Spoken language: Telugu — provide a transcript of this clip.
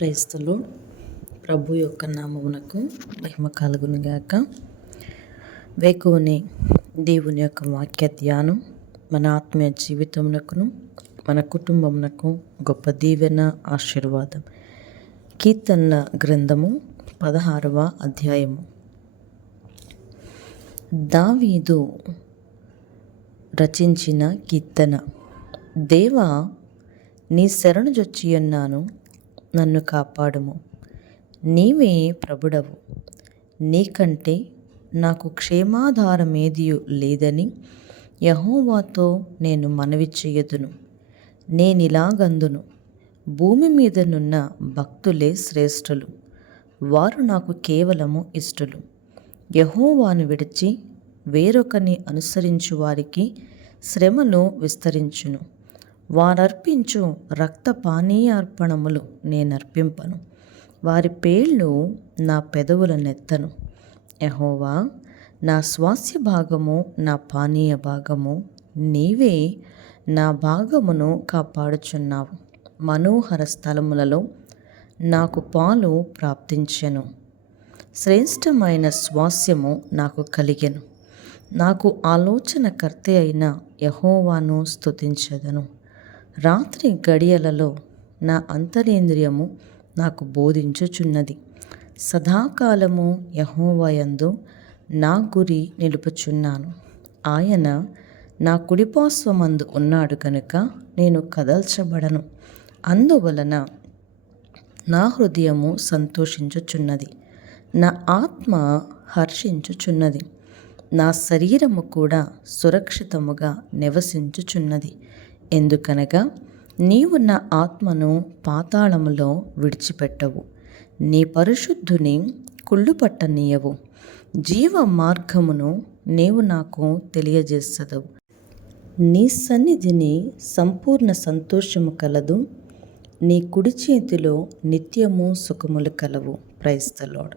Praise the lord. ప్రభు యొక్క నామమునకు మహిమ కలుగును గాక. వేకువని దేవుని యొక్క వాక్య ధ్యానం మన ఆత్మీయ జీవితమునకును మన కుటుంబమునకు గొప్ప దీవెన ఆశీర్వాదం. కీర్తనల గ్రంథము 16వ అధ్యాయము. దావీదు రచించిన కీర్తన. దేవా, నీ శరణు జొచ్చియున్నాను, నన్ను కాపాడుము. నీవే ప్రభుడవు, నీకంటే నాకు క్షేమాధారమేదియు లేదని యెహోవాతో నేను మనవి చేయుదును. నేనిలాగందును, భూమి మీదనున్న భక్తులే శ్రేష్ఠులు, వారు నాకు కేవలము ఇష్టలు. యెహోవాను విడిచి వేరొకని అనుసరించు వారికి శ్రమలు విస్తరించును. వారర్పించు రక్త పానీయార్పణములు నేనర్పింపను, వారి పేళ్ళు నా పెదవుల నెత్తను. యెహోవా, నా స్వాస్య భాగము, నా పానీయ భాగము, నీవే నా భాగమును కాపాడుచున్నావు. మనోహర స్థలములలో నాకు పాలు ప్రాప్తించెను, శ్రేష్టమైన స్వాస్యము నాకు కలిగెను. నాకు ఆలోచనకర్త అయిన యెహోవాను స్తుతించెదను. రాత్రి గడియలలో నా అంతరేంద్రియము నాకు బోధించుచున్నది. సదాకాలము యెహోవా యందు నా గురి నిలుపుచున్నాను. ఆయన నా కుడిపార్శ్వమందు ఉన్నాడు కనుక నేను కదల్చబడను. అందువలన నా హృదయము సంతోషించుచున్నది, నా ఆత్మ హర్షించుచున్నది. నా శరీరము కూడా సురక్షితముగా నివసించుచున్నది. ఎందుకనగా నీవు నా ఆత్మను పాతాళములో విడిచిపెట్టవు, నీ పరిశుద్ధుని కుళ్ళుపట్టనీయవు. జీవ మార్గమును నీవు నాకు తెలియజేసెదవు. నీ సన్నిధిని సంపూర్ణ సంతోషము కలదు, నీ కుడి చేతిలో నిత్యము సుఖములు కలవు. Praise the lord.